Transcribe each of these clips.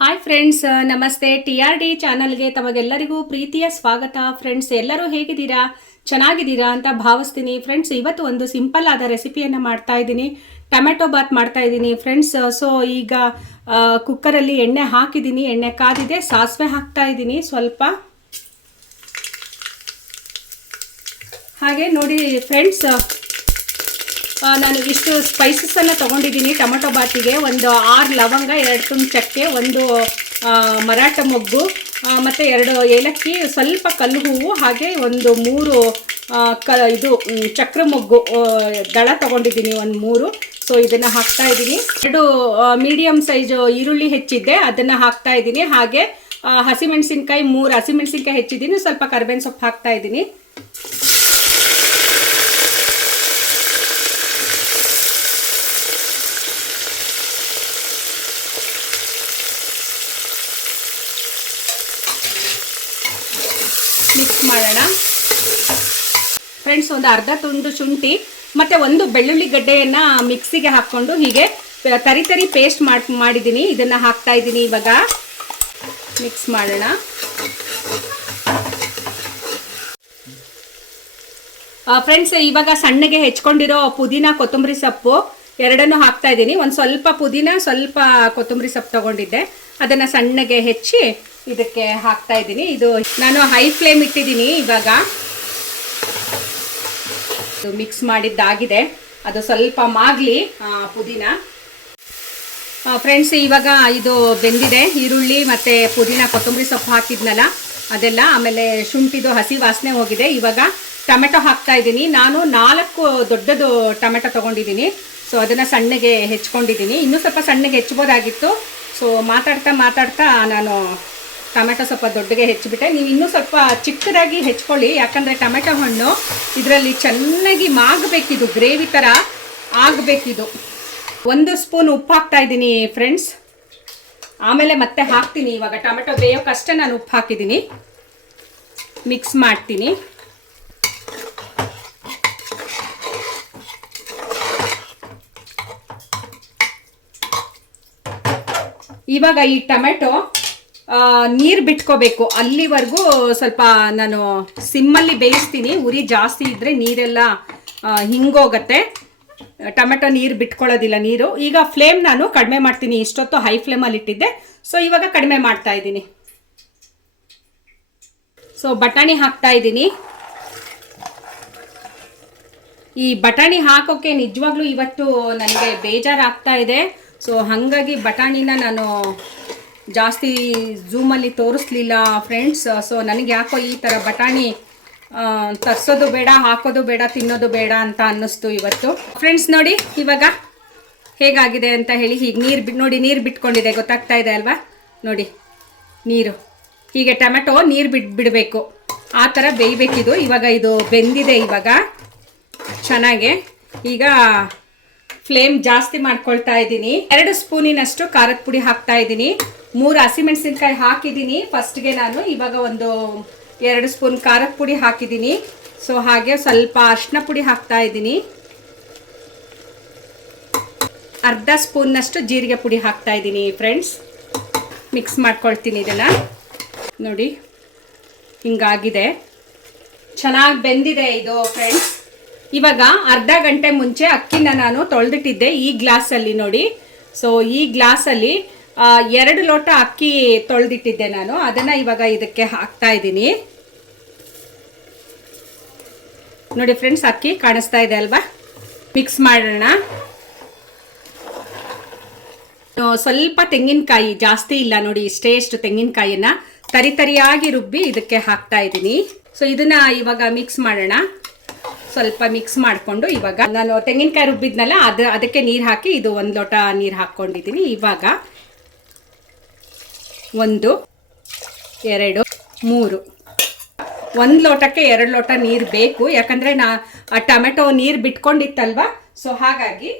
Hi friends ನಮಸ್ತೆ. T R D ಚಾನಲ್ಗೆ ತಮಗೆಲ್ಲರಿಗೂ ಪ್ರೀತಿಯ ಸ್ವಾಗತ. ಫ್ರೆಂಡ್ಸ್ ಎಲ್ಲರೂ ಹೇಗಿದ್ದೀರಾ? ಚೆನ್ನಾಗಿದ್ದೀರಾ ಅಂತ ಭಾವಿಸ್ತೀನಿ. ಫ್ರೆಂಡ್ಸ್ ಇವತ್ತು ಒಂದು ಸಿಂಪಲ್ ಆದ ರೆಸಿಪಿಯನ್ನು ಮಾಡ್ತಾ ಇದ್ದೀನಿ. ಟೊಮೆಟೊ ಬಾತ್ ಮಾಡ್ತಾ ಇದ್ದೀನಿ. ಫ್ರೆಂಡ್ಸ್ ಸೊ ಈಗ ಕುಕ್ಕರಲ್ಲಿ ಎಣ್ಣೆ ಹಾಕಿದ್ದೀನಿ. ಎಣ್ಣೆ ಕಾದಿದೆ, ಸಾಸಿವೆ ಹಾಕ್ತಾ ಇದ್ದೀನಿ ಸ್ವಲ್ಪ. ಹಾಗೆ ನೋಡಿ ಫ್ರೆಂಡ್ಸ್ ನಾನು ಇಷ್ಟು ಸ್ಪೈಸಸನ್ನು ತೊಗೊಂಡಿದ್ದೀನಿ. ಟೊಮೊಟೊ ಬಾತಿಗೆ ಒಂದು ಆರು ಲವಂಗ, ಎರಡು ತುಂಬ ಚಕ್ಕೆ, ಒಂದು ಮರಾಠ ಮೊಗ್ಗು ಮತ್ತು ಎರಡು ಏಲಕ್ಕಿ, ಸ್ವಲ್ಪ ಕಲ್ಲು ಹೂವು, ಹಾಗೆ ಒಂದು ಮೂರು ಕ, ಇದು ಚಕ್ರ ಮೊಗ್ಗು ದಳ ತೊಗೊಂಡಿದ್ದೀನಿ ಒಂದು ಮೂರು. ಸೊ ಇದನ್ನು ಹಾಕ್ತಾ ಇದ್ದೀನಿ. ಎರಡು ಮೀಡಿಯಮ್ ಸೈಜು ಈರುಳ್ಳಿ ಹೆಚ್ಚಿದ್ದೆ, ಅದನ್ನು ಹಾಕ್ತಾ ಇದ್ದೀನಿ. ಹಾಗೆ ಹಸಿಮೆಣಸಿನ್ಕಾಯಿ ಮೂರು, ಹಸಿಮೆಣಸಿನ್ಕಾಯಿ ಹೆಚ್ಚಿದ್ದೀನಿ, ಸ್ವಲ್ಪ ಕರ್ಬೇವಿನ ಸೊಪ್ಪು ಹಾಕ್ತಾ ಇದ್ದೀನಿ. ಮಿಕ್ಸ್ ಮಾಡೋಣ. ಫ್ರೆಂಡ್ಸ್ ಒಂದು ಅರ್ಧ ತುಂಡು ಶುಂಠಿ, ಮತ್ತು ಒಂದು ಬೆಳ್ಳುಳ್ಳಿ ಗಡ್ಡೆಯನ್ನು ಮಿಕ್ಸಿಗೆ ಹಾಕ್ಕೊಂಡು ಹೀಗೆ ತರಿ ತರಿ ಪೇಸ್ಟ್ ಮಾಡಿ ಮಾಡಿದ್ದೀನಿ ಇದನ್ನು ಹಾಕ್ತಾ ಇದ್ದೀನಿ ಇವಾಗ. ಮಿಕ್ಸ್ ಮಾಡೋಣ. ಫ್ರೆಂಡ್ಸ್ ಇವಾಗ ಸಣ್ಣಗೆ ಹೆಚ್ಕೊಂಡಿರೋ ಪುದೀನ ಕೊತ್ತಂಬರಿ ಸೊಪ್ಪು ಎರಡನ್ನು ಹಾಕ್ತಾ ಇದ್ದೀನಿ ಒಂದು ಸ್ವಲ್ಪ ಪುದೀನ, ಸ್ವಲ್ಪ ಕೊತ್ತಂಬರಿ ಸೊಪ್ಪು ತಗೊಂಡಿದ್ದೆ. ಅದನ್ನು ಸಣ್ಣಗೆ ಹೆಚ್ಚಿ ಇದಕ್ಕೆ ಹಾಕ್ತಾ ಇದ್ದೀನಿ. ಇದು ನಾನು ಹೈ ಫ್ಲೇಮ್ ಇಟ್ಟಿದ್ದೀನಿ ಇವಾಗ. ಮಿಕ್ಸ್ ಮಾಡಿದ್ದಾಗಿದೆ. ಅದು ಸ್ವಲ್ಪ ಮಾಗಲಿ ಪುದೀನ. ಫ್ರೆಂಡ್ಸ್ ಇವಾಗ ಇದು ಬೆಂದಿದೆ. ಈರುಳ್ಳಿ ಮತ್ತು ಪುದೀನ, ಕೊತ್ತಂಬರಿ ಸೊಪ್ಪು ಹಾಕಿದ್ನಲ್ಲ, ಅದೆಲ್ಲ, ಆಮೇಲೆ ಶುಂಠಿದು ಹಸಿ ವಾಸನೆ ಹೋಗಿದೆ. ಇವಾಗ ಟೊಮೆಟೊ ಹಾಕ್ತಾ ಇದ್ದೀನಿ. ನಾನು ನಾಲ್ಕು ದೊಡ್ಡದು ಟೊಮೆಟೊ ತೊಗೊಂಡಿದ್ದೀನಿ. ಸೊ ಅದನ್ನು ಸಣ್ಣಗೆ ಹೆಚ್ಕೊಂಡಿದ್ದೀನಿ. ಇನ್ನೂ ಸ್ವಲ್ಪ ಸಣ್ಣಗೆ ಹೆಚ್ಬೋದಾಗಿತ್ತು. ಸೊ ಮಾತಾಡ್ತಾ ಮಾತಾಡ್ತಾ ನಾನು ಟೊಮೆಟೊ ಸ್ವಲ್ಪ ದೊಡ್ಡಗೆ ಹೆಚ್ಚಿಬಿಟ್ಟೆ. ನೀವು ಇನ್ನೂ ಸ್ವಲ್ಪ ಚಿಕ್ಕದಾಗಿ ಹೆಚ್ಕೊಳ್ಳಿ. ಯಾಕಂದರೆ ಟೊಮೆಟೊ ಹಣ್ಣು ಇದರಲ್ಲಿ ಚೆನ್ನಾಗಿ ಮಾಗಬೇಕಿದು, ಗ್ರೇವಿ ಥರ ಆಗಬೇಕಿದು. ಒಂದು ಸ್ಪೂನ್ ಉಪ್ಪು ಹಾಕ್ತಾ ಇದ್ದೀನಿ ಫ್ರೆಂಡ್ಸ್ ಆಮೇಲೆ ಮತ್ತೆ ಹಾಕ್ತೀನಿ. ಇವಾಗ ಟೊಮೆಟೊ ಬೇಯೋಕ್ಕಷ್ಟೇ ನಾನು ಉಪ್ಪು ಹಾಕಿದ್ದೀನಿ. ಮಿಕ್ಸ್ ಮಾಡ್ತೀನಿ. ಇವಾಗ ಈ ಟೊಮೆಟೊ ನೀರು ಬಿಟ್ಕೋಬೇಕು. ಅಲ್ಲಿವರೆಗೂ ಸ್ವಲ್ಪ ನಾನು ಸಿಮ್ಮಲ್ಲಿ ಬೇಯಿಸ್ತೀನಿ. ಉರಿ ಜಾಸ್ತಿ ಇದ್ದರೆ ನೀರೆಲ್ಲ ಹಿಂಗೋಗತ್ತೆ. ಟೊಮೆಟೊ ನೀರು ಬಿಟ್ಕೊಳ್ಳೋದಿಲ್ಲ ನೀರು. ಈಗ ಫ್ಲೇಮ್ ನಾನು ಕಡಿಮೆ ಮಾಡ್ತೀನಿ. ಇಷ್ಟೊತ್ತು ಹೈ ಫ್ಲೇಮಲ್ಲಿ ಇಟ್ಟಿದ್ದೆ. ಸೊ ಇವಾಗ ಕಡಿಮೆ ಮಾಡ್ತಾ ಇದ್ದೀನಿ. ಸೊ ಬಟಾಣಿ ಹಾಕ್ತಾ ಇದ್ದೀನಿ. ಈ ಬಟಾಣಿ ಹಾಕೋಕೆ ನಿಜವಾಗ್ಲೂ ಇವತ್ತು ನನಗೆ ಬೇಜಾರಾಗ್ತಾ ಇದೆ. ಸೊ ಹಾಗಾಗಿ ಬಟಾಣಿನ ನಾನು ಜಾಸ್ತಿ ಝೂಮಲ್ಲಿ ತೋರಿಸ್ಲಿಲ್ಲ ಫ್ರೆಂಡ್ಸ್ ಸೊ ನನಗೆ ಯಾಕೋ ಈ ಥರ ಬಟಾಣಿ ತರಿಸೋದು ಬೇಡ, ಹಾಕೋದು ಬೇಡ, ತಿನ್ನೋದು ಬೇಡ ಅಂತ ಅನ್ನಿಸ್ತು ಇವತ್ತು. ಫ್ರೆಂಡ್ಸ್ ನೋಡಿ, ಇವಾಗ ಹೇಗಾಗಿದೆ ಅಂತ ಹೇಳಿ ಹೀಗೆ ನೀರು ಬಿಟ್ಟು ನೋಡಿ ನೀರು ಬಿಟ್ಕೊಂಡಿದೆ, ಗೊತ್ತಾಗ್ತಾ ಇದೆ ಅಲ್ವಾ? ನೋಡಿ, ನೀರು. ಹೀಗೆ ಟೊಮೆಟೊ ನೀರು ಬಿಟ್ಟು ಬಿಡಬೇಕು. ಆ ಥರ ಬೇಯಬೇಕಿದು. ಇವಾಗ ಇದು ಬೆಂದಿದೆ ಇವಾಗ. ಚೆನ್ನಾಗೆ. ಈಗ ಫ್ಲೇಮ್ ಜಾಸ್ತಿ ಮಾಡ್ಕೊಳ್ತಾ ಇದ್ದೀನಿ. ಎರಡು ಸ್ಪೂನಿನಷ್ಟು ಖಾರದ ಪುಡಿ ಹಾಕ್ತಾ ಇದ್ದೀನಿ. ಮೂರು ಹಸಿಮೆಣಸಿನ್ಕಾಯಿ ಹಾಕಿದ್ದೀನಿ. ಫಸ್ಟ್ಗೆ ನಾನು ಇವಾಗ ಒಂದು ಎರಡು ಸ್ಪೂನ್ ಖಾರದ ಪುಡಿ ಹಾಕಿದ್ದೀನಿ. ಸೊ ಹಾಗೆ ಸ್ವಲ್ಪ ಅರ್ಶಿನ ಪುಡಿ ಹಾಕ್ತಾ ಇದ್ದೀನಿ. ಅರ್ಧ ಸ್ಪೂನ್ನಷ್ಟು ಜೀರಿಗೆ ಪುಡಿ ಹಾಕ್ತಾ ಇದ್ದೀನಿ ಫ್ರೆಂಡ್ಸ್ ಮಿಕ್ಸ್ ಮಾಡ್ಕೊಳ್ತೀನಿ ಇದನ್ನು. ನೋಡಿ, ಹಿಂಗಾಗಿದೆ. ಚೆನ್ನಾಗಿ ಬೆಂದಿದೆ ಇದು ಫ್ರೆಂಡ್ಸ್ ಇವಾಗ ಅರ್ಧ ಗಂಟೆ ಮುಂಚೆ ಅಕ್ಕಿನ ನಾನು ತೊಳೆದಿಟ್ಟಿದ್ದೆ ಈ ಗ್ಲಾಸಲ್ಲಿ ನೋಡಿ. ಸೊ ಈ ಗ್ಲಾಸಲ್ಲಿ ಎರಡು ಲೋಟ ಅಕ್ಕಿ ತೊಳೆದಿಟ್ಟಿದ್ದೆ ನಾನು. ಅದನ್ನು ಇವಾಗ ಇದಕ್ಕೆ ಹಾಕ್ತಾ ಇದ್ದೀನಿ. ನೋಡಿ ಫ್ರೆಂಡ್ಸ್ ಅಕ್ಕಿ ಕಾಣಿಸ್ತಾ ಇದೆ ಅಲ್ವಾ? ಮಿಕ್ಸ್ ಮಾಡೋಣ. ಸ್ವಲ್ಪ ತೆಂಗಿನಕಾಯಿ ಜಾಸ್ತಿ ಇಲ್ಲ ನೋಡಿ, ಇಷ್ಟೇ ಇಷ್ಟು ತೆಂಗಿನಕಾಯಿನ ತರಿ ತರಿಯಾಗಿ ರುಬ್ಬಿ ಇದಕ್ಕೆ ಹಾಕ್ತಾ ಇದ್ದೀನಿ. ಸೊ ಇದನ್ನ ಇವಾಗ ಮಿಕ್ಸ್ ಮಾಡೋಣ. ಸ್ವಲ್ಪ ಮಿಕ್ಸ್ ಮಾಡಿಕೊಂಡು ಇವಾಗ ನಾನು ತೆಂಗಿನಕಾಯಿ ರುಬ್ಬಿದ್ನಲ್ಲ, ಅದು, ಅದಕ್ಕೆ ನೀರು ಹಾಕಿ ಇದು ಒಂದು ಲೋಟ ನೀರು ಹಾಕ್ಕೊಂಡಿದ್ದೀನಿ. ಇವಾಗ ಒಂದು, ಎರಡು, ಮೂರು. ಒಂದು ಲೋಟಕ್ಕೆ ಎರಡು ಲೋಟ ನೀರು ಬೇಕು. ಯಾಕಂದರೆ ನಾ, ಆ ಟೊಮೆಟೊ ನೀರು ಬಿಟ್ಕೊಂಡಿತ್ತಲ್ವ? ಸೊ ಹಾಗಾಗಿ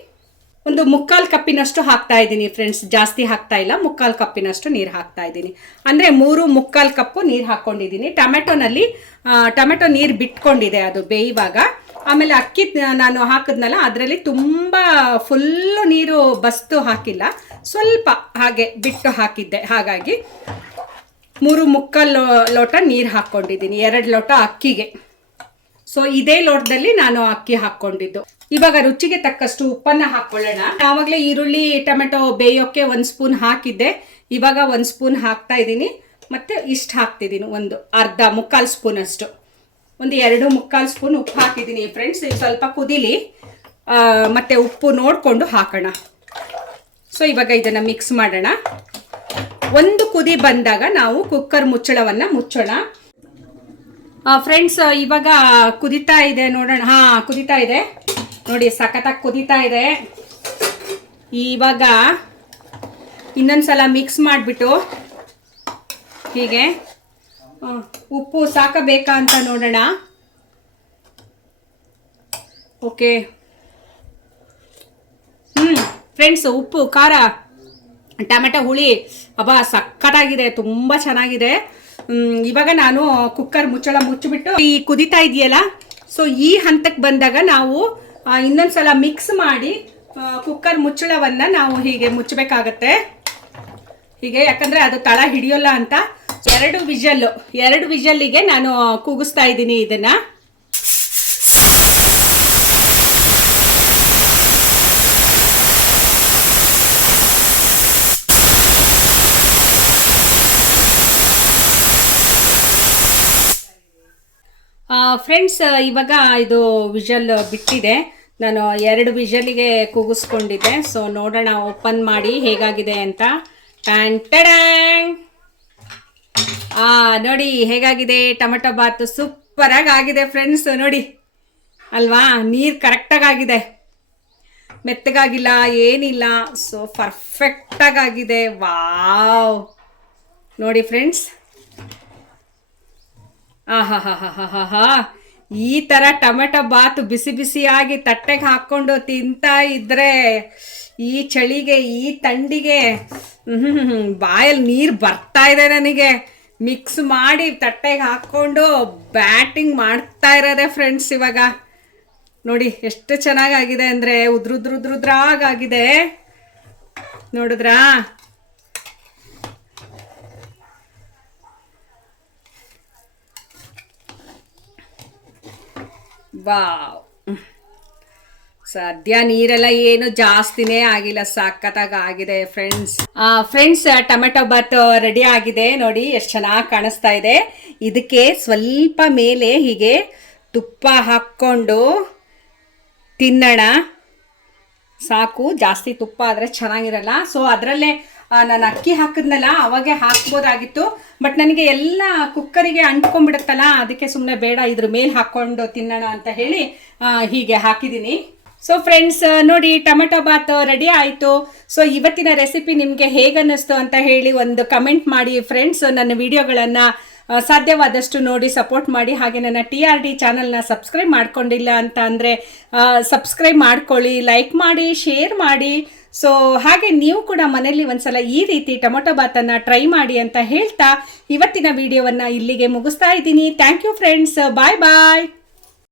ಒಂದು ಮುಕ್ಕಾಲು ಕಪ್ಪಿನಷ್ಟು ಹಾಕ್ತಾ ಇದ್ದೀನಿ ಫ್ರೆಂಡ್ಸ್ ಜಾಸ್ತಿ ಹಾಕ್ತಾ ಇಲ್ಲ, ಮುಕ್ಕಾಲು ಕಪ್ಪಿನಷ್ಟು ನೀರು ಹಾಕ್ತಾ ಇದ್ದೀನಿ. ಅಂದರೆ ಮೂರು ಮುಕ್ಕಾಲು ಕಪ್ಪು ನೀರು ಹಾಕ್ಕೊಂಡಿದ್ದೀನಿ ಟೊಮೆಟೊನಲ್ಲಿ ಟೊಮೆಟೊ ನೀರು ಬಿಟ್ಕೊಂಡಿದೆ ಅದು ಬೇಯುವಾಗ. ಆಮೇಲೆ ಅಕ್ಕಿ ನಾನು ಹಾಕಿದ್ನಲ್ಲ, ಅದರಲ್ಲಿ ತುಂಬ ಫುಲ್ಲು ನೀರು ಬಸ್ತು ಹಾಕಿಲ್ಲ. ಸ್ವಲ್ಪ ಹಾಗೆ ಬಿಟ್ಟು ಹಾಕಿದ್ದೆ. ಹಾಗಾಗಿ ಮೂರು ಮುಕ್ಕಾಲು ಲೋಟ ನೀರು ಹಾಕ್ಕೊಂಡಿದ್ದೀನಿ. ಎರಡು ಲೋಟ ಅಕ್ಕಿಗೆ. ಸೊ ಇದೇ ಲೋಟದಲ್ಲಿ ನಾನು ಅಕ್ಕಿ ಹಾಕ್ಕೊಂಡಿದ್ದು. ಇವಾಗ ರುಚಿಗೆ ತಕ್ಕಷ್ಟು ಉಪ್ಪನ್ನ ಹಾಕೊಳ್ಳೋಣ. ಆವಾಗಲೇ ಈರುಳ್ಳಿ, ಟೊಮೆಟೊ ಬೇಯೋಕ್ಕೆ ಒಂದು ಸ್ಪೂನ್ ಹಾಕಿದ್ದೆ. ಇವಾಗ ಒಂದು ಸ್ಪೂನ್ ಹಾಕ್ತಾ ಇದ್ದೀನಿ. ಮತ್ತೆ ಇಷ್ಟು ಹಾಕ್ತಿದ್ದೀನಿ, ಒಂದು ಅರ್ಧ, ಮುಕ್ಕಾಲು ಸ್ಪೂನ್ ಅಷ್ಟು ಒಂದು ಎರಡು ಮುಕ್ಕಾಲು ಸ್ಪೂನ್ ಉಪ್ಪು ಹಾಕಿದ್ದೀನಿ ಫ್ರೆಂಡ್ಸ್ ಇದು ಸ್ವಲ್ಪ ಕುದಿಲಿ ಮತ್ತು ಉಪ್ಪು ನೋಡಿಕೊಂಡು ಹಾಕೋಣ. ಸೊ ಇವಾಗ ಇದನ್ನು ಮಿಕ್ಸ್ ಮಾಡೋಣ. ಒಂದು ಕುದಿ ಬಂದಾಗ ನಾವು ಕುಕ್ಕರ್ ಮುಚ್ಚಳವನ್ನು ಮುಚ್ಚೋಣ. ಫ್ರೆಂಡ್ಸ್ ಇವಾಗ ಕುದಿತಾ ಇದೆ ನೋಡೋಣ. ಹಾಂ, ಕುದಿತಾ ಇದೆ. ನೋಡಿ, ಸಖತ್ತಾಗಿ ಕುದಿತಾ ಇದೆ. ಇವಾಗ ಇನ್ನೊಂದ್ಸಲ ಮಿಕ್ಸ್ ಮಾಡಿಬಿಟ್ಟು ಹೀಗೆ ಉಪ್ಪು ಸಾಕಬೇಕಾ ಅಂತ ನೋಡೋಣ. ಓಕೆ ಹ್ಞೂ ಫ್ರೆಂಡ್ಸ್ ಉಪ್ಪು, ಖಾರ, ಟೊಮೆಟೊ, ಹುಳಿ, ಅಬ್ಬಾ ಸಕ್ಕತ್ತಾಗಿದೆ ತುಂಬ ಚೆನ್ನಾಗಿದೆ. ಇವಾಗ ನಾನು ಕುಕ್ಕರ್ ಮುಚ್ಚಳ ಮುಚ್ಚಿಬಿಟ್ಟು ಈ ಕುದಿತಾ ಇದೆಯಲ್ಲ ಸೊ ಈ ಹಂತಕ್ಕೆ ಬಂದಾಗ ನಾವು ಇನ್ನೊಂದು ಇನ್ನೊಂದ್ಸಲ ಮಿಕ್ಸ್ ಮಾಡಿ ಕುಕ್ಕರ್ ಮುಚ್ಚಳವನ್ನು ನಾವು ಹೀಗೆ ಮುಚ್ಚಬೇಕಾಗತ್ತೆ. ಹೀಗೆ, ಯಾಕಂದರೆ ಅದು ತಳ ಹಿಡಿಯೋಲ್ಲ ಅಂತ. ಎರಡು ವಿಜಲ್ಲು ಎರಡು ವಿಜಲ್ಲಿಗೆ ನಾನು ಕೂಗಿಸ್ತಾ ಇದ್ದೀನಿ ಇದನ್ನು. ಫ್ರೆಂಡ್ಸ್ ಇವಾಗ ಇದು ವಿಜಲ್ ಬಿಟ್ಟಿದೆ. ನಾನು ಎರಡು ವಿಜಲ್ಗೆ ಕೂಗಿಸ್ಕೊಂಡಿದ್ದೆ. ಸೊ ನೋಡೋಣ ಓಪನ್ ಮಾಡಿ ಹೇಗಾಗಿದೆ ಅಂತ. ಟ್ಯಾಂಗ್. ಆ, ನೋಡಿ, ಹೇಗಾಗಿದೆ? ಟೊಮೆಟೊ ಬಾತ್ ಸೂಪರಾಗಿ ಆಗಿದೆ ಫ್ರೆಂಡ್ಸ್ ನೋಡಿ. ಅಲ್ವಾ? ನೀರು ಕರೆಕ್ಟಾಗಿ ಆಗಿದೆ ಮೆತ್ತಗಾಗಿಲ್ಲ, ಏನಿಲ್ಲ. ಸೊ ಪರ್ಫೆಕ್ಟಾಗಿ ಆಗಿದೆ ವಾವ್ ನೋಡಿ ಫ್ರೆಂಡ್ಸ್ ಆಹಾಹಾಹಾಹಾ ಈ ಥರ ಟೊಮೆಟೊ ಬಾತ್ ಬಿಸಿ ಬಿಸಿಯಾಗಿ ತಟ್ಟೆಗೆ ಹಾಕ್ಕೊಂಡು ತಿಂತಾ ಇದ್ರೆ, ಈ ಚಳಿಗೆ, ಈ ಥಂಡಿಗೆ ಬಾಯಲ್ಲಿ ನೀರು ಬರ್ತಾ ಇದೆ ನನಗೆ. ಮಿಕ್ಸ್ ಮಾಡಿ ತಟ್ಟೆಗೆ ಹಾಕ್ಕೊಂಡು ಬ್ಯಾಟಿಂಗ್ ಮಾಡ್ತಾ ಇರೋದೆ ಫ್ರೆಂಡ್ಸ್ ಇವಾಗ. ನೋಡಿ ಎಷ್ಟು ಚೆನ್ನಾಗಾಗಿದೆ ಅಂದರೆ ಉದ್ರುದ್ರುದ್ರುದ್ರಾಗಾಗಿದೆ. ನೋಡಿದ್ರಾ? ವಾವ್. ಸದ್ಯ ನೀರೆಲ್ಲ ಏನು ಜಾಸ್ತಿನೇ ಆಗಿಲ್ಲ, ಸಖತ್ತಾಗಿ ಆಗಿದೆ friends friends tomato bath ready ಆಗಿದೆ. ನೋಡಿ, ಎಷ್ಟು ಚೆನ್ನಾಗಿ ಕಾಣಿಸ್ತಾ ಇದೆ. ಇದಕ್ಕೆ ಸ್ವಲ್ಪ ಮೇಲೆ ಹೀಗೆ ತುಪ್ಪ ಹಾಕ್ಕೊಂಡು ತಿನ್ನೋಣ. ಸಾಕು, ಜಾಸ್ತಿ ತುಪ್ಪ ಆದರೆ ಚೆನ್ನಾಗಿರಲ್ಲ. ಸೊ ಅದರಲ್ಲೇ ನಾನು ಅಕ್ಕಿ ಹಾಕಿದ್ನಲ್ಲ, ಅವಾಗೆ ಹಾಕ್ಬೋದಾಗಿತ್ತು. ಬಟ್ ನನಗೆ ಎಲ್ಲ ಕುಕ್ಕರಿಗೆ ಅಂಟ್ಕೊಂಡ್ಬಿಡುತ್ತಲ್ಲ, ಅದಕ್ಕೆ ಸುಮ್ಮನೆ ಬೇಡ, ಇದ್ರ ಮೇಲೆ ಹಾಕ್ಕೊಂಡು ತಿನ್ನೋಣ ಅಂತ ಹೇಳಿ ಹೀಗೆ ಹಾಕಿದ್ದೀನಿ ಸೊ ಫ್ರೆಂಡ್ಸ್ ನೋಡಿ ಟೊಮೆಟೊ ಬಾತ್ ರೆಡಿ ಆಯಿತು. ಸೊ ಇವತ್ತಿನ ರೆಸಿಪಿ ನಿಮಗೆ ಹೇಗನ್ನಿಸ್ತು ಅಂತ ಹೇಳಿ ಒಂದು ಕಮೆಂಟ್ ಮಾಡಿ ಫ್ರೆಂಡ್ಸ್ ನನ್ನ ವಿಡಿಯೋಗಳನ್ನು ಸಾಧ್ಯವಾದಷ್ಟು ನೋಡಿ ಸಪೋರ್ಟ್ ಮಾಡಿ. ಹಾಗೆ ನನ್ನ ಟಿ ಆರ್ ಡಿ ಚಾನಲ್ನ ಸಬ್ಸ್ಕ್ರೈಬ್ ಮಾಡ್ಕೊಂಡಿಲ್ಲ ಅಂತ ಅಂದರೆ ಸಬ್ಸ್ಕ್ರೈಬ್ ಮಾಡ್ಕೊಳ್ಳಿ ಲೈಕ್ ಮಾಡಿ ಶೇರ್ ಮಾಡಿ. ಸೊ ಹಾಗೆ ನೀವು ಕೂಡ ಮನೆಯಲ್ಲಿ ಒಂದ್ಸಲ ಈ ರೀತಿ ಟೊಮೊಟೊ ಬಾತನ್ನು ಟ್ರೈ ಮಾಡಿ ಅಂತ ಹೇಳ್ತಾ, ಇವತ್ತಿನ ವಿಡಿಯೋವನ್ನು ಇಲ್ಲಿಗೆ ಮುಗಿಸ್ತಾ ಇದ್ದೀನಿ. Thank you friends bye bye